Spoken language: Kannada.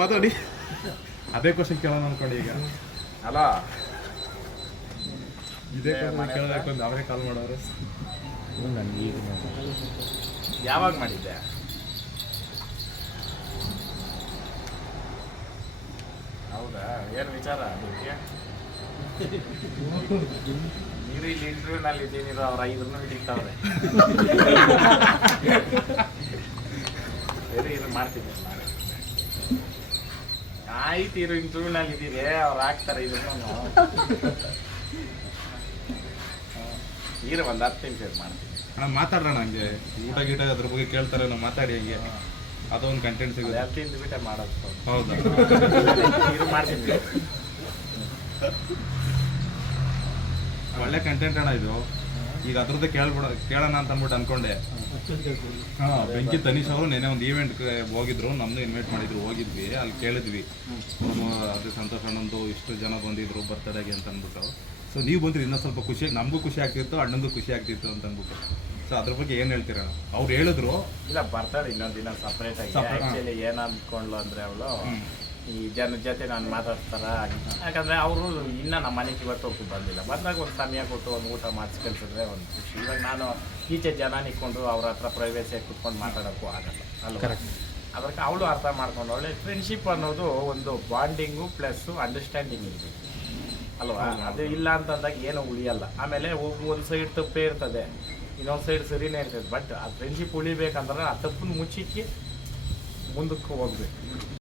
ಮಾತಾಡಿ. ಅದೇ ಕ್ವಶನ್ ಕೇಳೋಣ ಅನ್ಕೊಂಡು ಈಗ. ಅಲ್ಲ. ಇದೇ ಕೇಳಬೇಕು ಅಂತ ಅವರೇ ಕಾಲ್ ಮಾಡೋರು. ನನಗೆ ಯಾವಾಗ ಮಾಡಿದ್ದೆ? ಹೌದಾ? ಏನು ವಿಚಾರ ಅದಕ್ಕೆ ನೀರು ಇಲ್ಲಿ ಇಂಟರ್ವ್ಯೂನಲ್ಲಿ ಇದ್ದೀನಿರೋ ಅವ್ರ ಐದರನ್ನು ಹಿಡಿತಾವ್ರೆ. ಬೇರೆ ಇದು ಮಾಡ್ತೀನಿ ನಾನು. ಆಯ್ತು ಇರೋ ಇಂಟರ್ವ್ಯೂನಲ್ಲಿ ಇದ್ದೀರಿ ಅವ್ರು ಹಾಕ್ತಾರೆ ಇದನ್ನು ಇರೋ ಒಂದು ಹತ್ತು ನಿಮಿಷ ಮಾಡ್ತೀನಿ. ಅಣ್ಣ ಮಾತಾಡೋಣ ಹಂಗೆ. ಊಟ ಗೀಟ ಅದ್ರ ಬಗ್ಗೆ ಕೇಳ್ತಾರೆ ನಾವು ಮಾತಾಡಿ ಹಂಗೆ. ಅದೊಂದು ಕಂಟೆಂಟ್ ಸಿಗುತ್ತೆ. ಹತ್ತು ನಿಮಿಷ ಬಿಟ್ಟೆ ಮಾಡೋದು ಹೌದಾ? ಇದು ಮಾಡ್ತೀನಿ. ಒಳ್ಳೆ ಕಂಟೆಂಟ್ ಅಣ್ಣ ಇದು. ಈಗ ಅದ್ರದ್ದೇ ಕೇಳ್ಬಿಡ ಕೇಳೋಣ ಅಂತ ಅಂದ್ಬಿಟ್ಟು ಅನ್ಕೊಂಡೆ. ಹಾ ಬೆಂಕಿ ತನೀಶ್ ಅವರು ನೆನೆ ಒಂದು ಈವೆಂಟ್ ಹೋಗಿದ್ರು. ನಮ್ದು ಇನ್ವೈಟ್ ಮಾಡಿದ್ರು ಹೋಗಿದ್ವಿ ಅಲ್ಲಿ ಕೇಳಿದ್ವಿ. ಅದು ಸಂತೋಷ ಅಣ್ಣಂದು ಇಷ್ಟು ಜನ ಬಂದಿದ್ರು ಬರ್ತಾರೆ ಅಂತ ಅಂದ್ಬಿಟ್ಟು. ಸೊ ನೀವು ಬಂದ್ರೆ ಇನ್ನೂ ಸ್ವಲ್ಪ ಖುಷಿ ನಮಗೂ ಖುಷಿ ಆಗ್ತಿತ್ತು ಅಣ್ಣಂದು ಖುಷಿ ಆಗ್ತಿತ್ತು ಅಂತ ಅಂದ್ಬಿಟ್ಟು. ಸೊ ಅದ್ರ ಬಗ್ಗೆ ಏನು ಹೇಳ್ತೀರ? ಅವ್ರು ಹೇಳಿದ್ರು. ಇಲ್ಲ ಬರ್ತಾಳೆ ಇನ್ನೊಂದು ದಿನ ಸಪ್ರೇಟ್ ಆಗಿ Separate, ಹಾ. ಆಕ್ಚುಲಿ ಏನ್ ಅಂದ್ಕೊಂಡ್ಲು ಅಂದ್ರೆ ಅವಳು ಈ ಜನ ಜೊತೆ ನಾನು ಮಾತಾಡ್ತಾರ? ಯಾಕಂದ್ರೆ ಅವರು ಇನ್ನ ನಮ್ಮ ಮನೆಗೆ ಇವತ್ತವರೆಗೂ ಬಂದಿಲ್ಲ. ಬಂದಾಗ ಒಂದು ಸಮಯ ಕೊಟ್ಟು ಒಂದು ಊಟ ಮಾಡಿಸಿ ಒಂದು ಖುಷಿ. ಇವಾಗ ನಾನು ಈಚೆ ಜನ ನಿಕ್ಕೊಂಡು ಅವ್ರ ಹತ್ರ ಪ್ರೈವೇಸಿಯಾಗಿ ಕುತ್ಕೊಂಡು ಮಾತಾಡೋಕ್ಕೂ ಆಗಲ್ಲ. ಅಲ್ಲ ಅದಕ್ಕೆ ಅವಳು ಅರ್ಥ ಮಾಡ್ಕೊಂಡವಳೆ ಫ್ರೆಂಡ್ಶಿಪ್ ಅನ್ನೋದು ಒಂದು ಬಾಂಡಿಂಗು ಪ್ಲಸ್ ಅಂಡರ್ಸ್ಟ್ಯಾಂಡಿಂಗ್ ಇರಬೇಕು ಅಲ್ವಾ? ಅದು ಇಲ್ಲ ಅಂತಂದಾಗ ಏನೂ ಉಳಿಯಲ್ಲ. ಆಮೇಲೆ ಒಂದು ಸೈಡ್ ತಪ್ಪೇ ಇರ್ತದೆ. ಇನ್ನೊಂದು ಸೈಡ್ ಸರಿನೇ ಇರ್ತದೆ. ಬಟ್ ಆ ಫ್ರೆಂಡ್ಶಿಪ್ ಉಳಿಬೇಕಂದ್ರೆ ಆ ತಪ್ಪನ್ನು ಮುಚ್ಚಿಕ್ಕಿ ಮುಂದಕ್ಕೆ ಹೋಗ್ಬೇಕು.